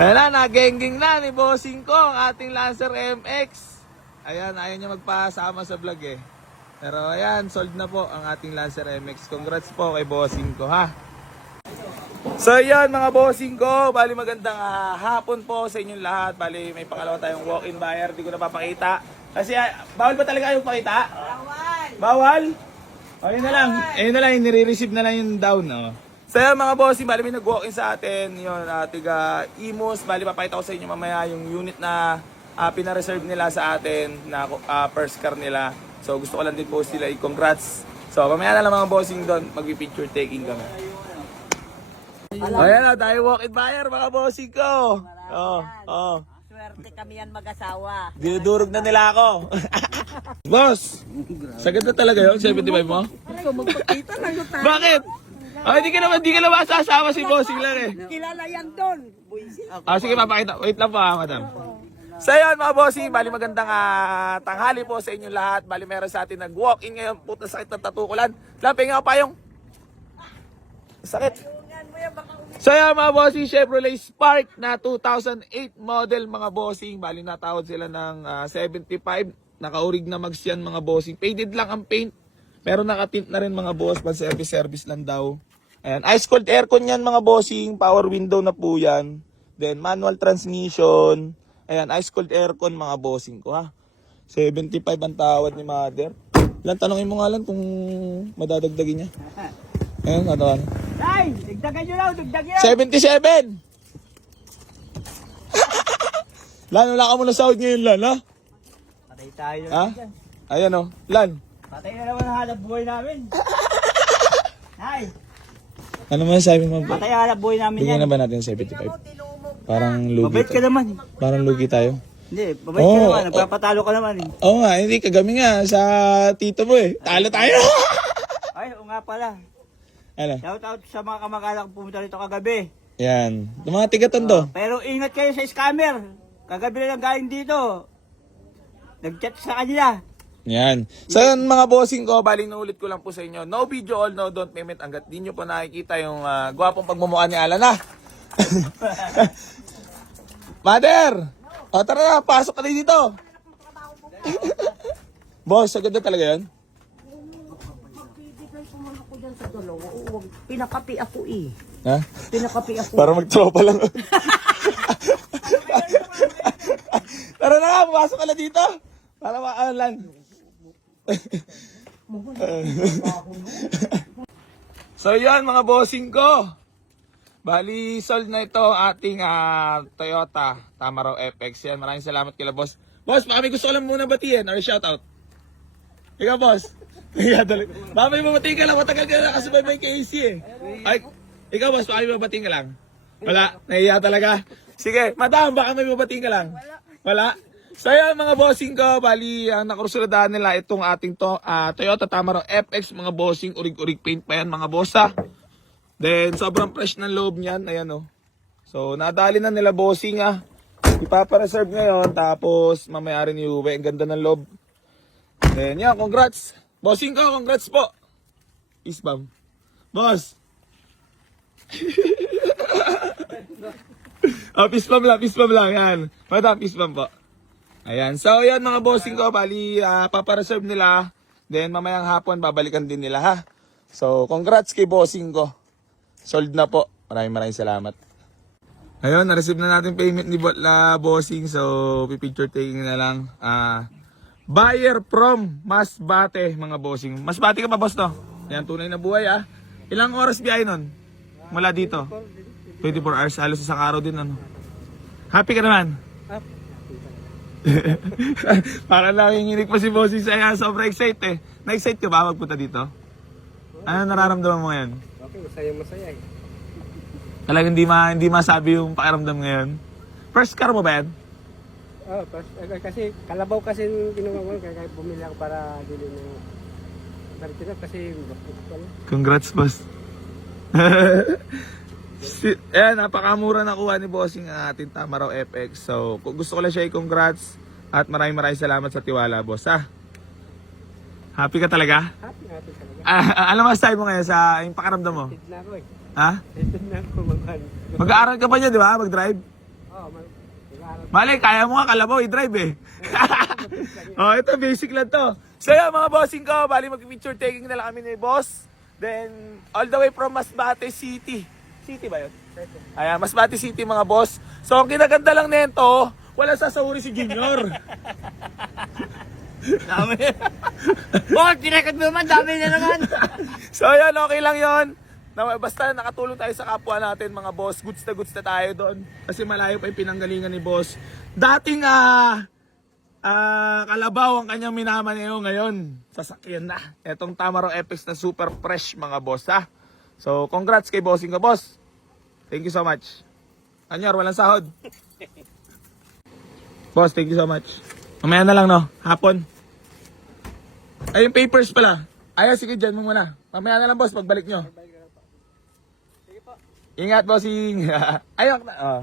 Ayan na, nagengging na ni Bossing ko ang ating Lancer MX. Ayan, ayaw niya magpasama sa vlog eh. Pero ayan, sold na po ang ating Lancer MX. Congrats po kay Bossing ko ha. So ayan mga Bossing ko, bali magandang hapon po sa inyong lahat. Bali may pangalawa tayong walk-in buyer, di ko napapakita. Kasi bawal ba talaga kayong pakita? Bawal! Bawal? Ayun na lang, ayun na lang, nire-receive na lang yung down. Oh. So ayan mga Bossing, bali may nag-walk-in sa atin. Yun, tiga Imus, bali papakita ko sa inyo mamaya yung unit na pina-reserve nila sa atin na first car nila. So gusto ko lang din po sila i-congrats. So mamaya na lang mga Bossing doon, mag-picture taking kami. Ayan na, tayo walk-in buyer mga Bossing ko. Oh. Swerte kami yan mag-asawa. Dinudurog na nila ako. Boss, sagad na talaga yun, 75 mo? Magpakita lang ito. Bakit? Di ka naman sasama si Bossing lang eh. Kilala yan doon. Sige, papakita. Wait lang po madam. So yun mga Bossing, bali magandang tanghali po sa inyong lahat. Bali meron sa atin nag-walk-in ngayon. Puta sakit ng tatukulan. Lapin nga pa yung sakit. So yun mga Bossing, Chevrolet Spark na 2008 model mga Bossing. Bali natawad sila ng 75. Nakaurig na mags yan mga Bossing. Painted lang ang paint. Pero nakatint na rin mga boss. Pan service lang daw. Ayan. Ice cold aircon yan mga Bossing. Power window na po yan. Then manual transmission. Ayan. Ice cold aircon mga Bossing ko ha. 75 ang tawad ni mother. Lang tanongin mo nga lang kung madadagdagin niya. Ayan. Ano. Ay! Dagdagan nyo lang! Dagdagan! 77! Lan, wala ka muna sahod ngayon, Lan, ha? Patay tayo Ha? Ayan, o. Lan. Patay na naman ang hanap buhay namin. Ay! Ano mo sabi mo? Patay ang hanap buhay namin Bigyan yan. na ba natin 75? Parang lugi Mabait ka naman. Parang lugi tayo. Hindi, mabait ka naman. Nagpapatalo ka naman eh. Oo nga, hindi kagami nga sa tito mo eh. Talo tayo. Ay, o nga pala. Ano? Shout out sa mga kamag-anak pumunta rito kagabi. Yan. Yung mga tiga-tondo. Pero ingat kayo sa scammer. Kagabi na lang galing dito. Nag-chat sa kanila. Yan. So yun mga Bossing ko, baling naulit ko lang po sa inyo. No video all, no don't payment. Hanggat di nyo po nakikita yung gwapong pagmumukha ni Alan ha. Mother! O tara na, pasok ka na dito. Boss, sagad na talaga yun? Magbibigay ko man ako dyan sa dalawa. Pinakapi ako eh. Ha? Pinakapi ako. Para magtropa lang. Tara na nga, pumasok ka na dito. Para makaalan. So yan mga Bossing ko. Bali, sold na ito ating Toyota Tamaraw FX. Yan, maraming salamat kila boss. Boss, baka may gusto ko lang muna batiin or shoutout. Ikaw boss. Baka may mabatiin ka lang, matagal ka na nakasubaybay kay AC eh. Ay, ikaw boss, baka may mabatiin ka lang. Wala, nahiya talaga. Sige, madam, baka may mabatiin ka lang. Wala. So yan mga Bossing ko, bali ang nakursuladahan nila itong ating Toyota Tamaraw FX mga Bossing, urig-urig paint pa yan mga bossa. Then sobrang fresh ng loob niyan, ayan oh. So nadali na nila Bossing Ipapa-reserve ngayon tapos mamaya rin iuwi. Ang ganda ng loob. Then yan, congrats. Bossing ko, congrats po. Peace bomb. Boss. Peace bomb lang yan. Madam, peace bomb po. Ayan, so yan mga Bossing ko, bali papa-reserve nila. Then mamayang hapon babalikan din nila ha. So congrats kay Bossing ko. Sold na po. Maraming salamat. Ayun, na-receive na natin payment ni Bossing. So pipicture taking na lang. Buyer from Masbate mga Bossing. Masbate ka pa boss no? Ayan, tunay na buhay Ilang oras biyahe nun? Mula dito? 24 hours, halos isang araw din ano. Happy ka naman? Para nanginginig pa si Bossing sa sobrang excited Na-excite ka ba magpunta dito? Ano nararamdaman mo ngayon? Okay, masaya Talagang hindi masabi yung pakiramdam ngayon. First car mo ba yan? kasi kalabaw kasi yung ginawa ko kaya bumili ako para dili ng Martina kasi Congrats boss. Napakamura nakuha ni Bossing ang ating Tamaraw FX. So kung gusto ko lang siya i-congrats at maraming salamat sa tiwala boss Happy ka talaga? happy talaga. Ano masasabi mo ngayon sa yung pakiramdam mo? Hit na ako Ha? Hit na ako Mag-aaral ka pa niya, di ba? Mag-drive? Oo, mag-aaral. Mali, kaya mo nga kalabaw i-drive eh. Oh, ito basic lang to. So yan mga bossing ko, bali mag-picture taking na lang kami ni boss. Then all the way from Masbate City. City ba yun? Ayan, Masbate City mga boss. So ang kinaganda lang nito, wala sasahuri si Junior. Dami. Oh, tinakot mo naman, dami na naman. So yan, okay lang yon. Basta nakatulong tayo sa kapwa natin mga boss. Goods na tayo doon. Kasi malayo pa yung pinanggalingan ni boss. Dating kalabaw ang kanyang minamaneho ngayon. Sasakyan na. Etong Tamaro FX na super fresh mga boss ha. So congrats kay bossing ko boss. Thank you so much. Anyor, walang sahod. Boss, thank you so much. Mamaya na lang no, hapon. Ay, yung papers pala. Ayaw, sige dyan mo muna. Mamaya na lang boss, pagbalik nyo. Ingat bossing. Ayok na. Oh.